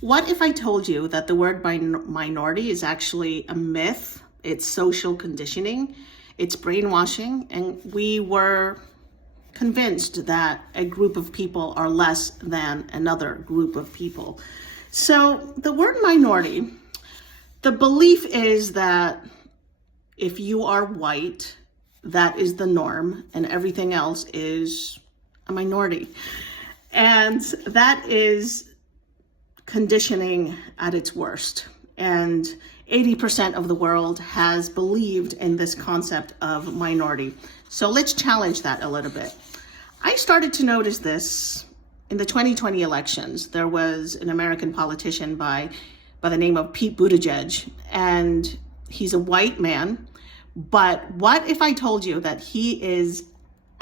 What if I told you that the word minority is actually a myth? It's social conditioning, it's brainwashing, and we were convinced that a group of people are less than another group of people. So the word minority, the belief is that if you are white, that is the norm and everything else is a minority. And that is conditioning at its worst. And 80% of the world has believed in this concept of minority. So let's challenge that a little bit. I started to notice this in the 2020 elections. There was an American politician by the name of Pete Buttigieg, and he's a white man. But what if I told you that he is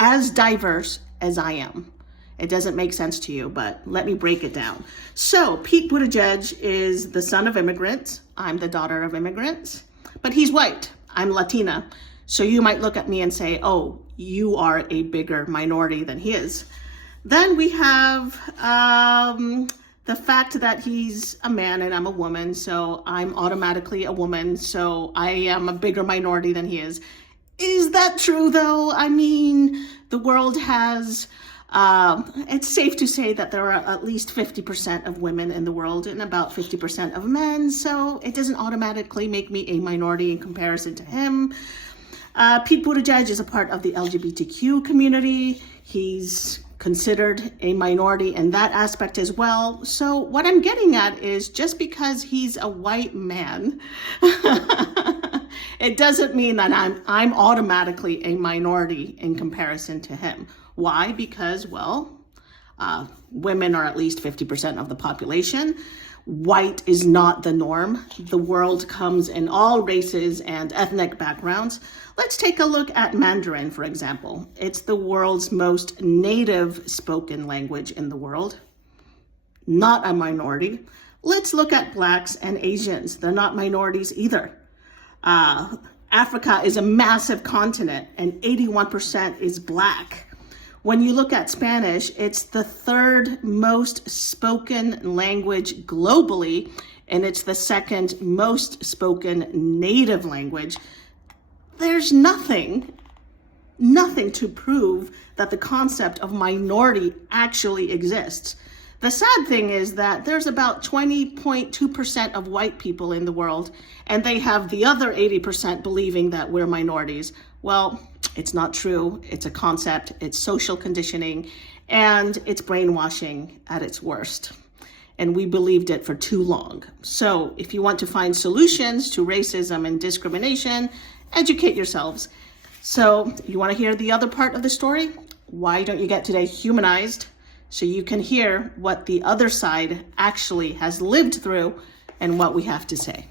as diverse as I am? It doesn't make sense to you, but let me break it down. So Pete Buttigieg is the son of immigrants. I'm the daughter of immigrants, but he's white. I'm Latina. So you might look at me and say, oh, you are a bigger minority than he is. Then we have the fact that he's a man and I'm a woman. So I'm automatically a woman. So I am a bigger minority than he is. Is that true though? I mean, the world has... it's safe to say that there are at least 50% of women in the world and about 50% of men, so it doesn't automatically make me a minority in comparison to him. Pete Buttigieg is a part of the LGBTQ community. He's considered a minority in that aspect as well. So what I'm getting at is just because he's a white man, it doesn't mean that I'm automatically a minority in comparison to him. Why? Because, well, women are at least 50% of the population. White is not the norm. The world comes in all races and ethnic backgrounds. Let's take a look at Mandarin, for example. It's the world's most native spoken language in the world. Not a minority. Let's look at Blacks and Asians. They're not minorities either. Africa is a massive continent and 81% is Black. When you look at Spanish, it's the third most spoken language globally, and it's the second most spoken native language. There's nothing to prove that the concept of minority actually exists. The sad thing is that there's about 20.2% of white people in the world, and they have the other 80% believing that we're minorities. Well, it's not true. It's a concept. It's social conditioning, and it's brainwashing at its worst. And we believed it for too long. So if you want to find solutions to racism and discrimination, educate yourselves. So you want to hear the other part of the story? Why don't you get today Humanized so you can hear what the other side actually has lived through and what we have to say.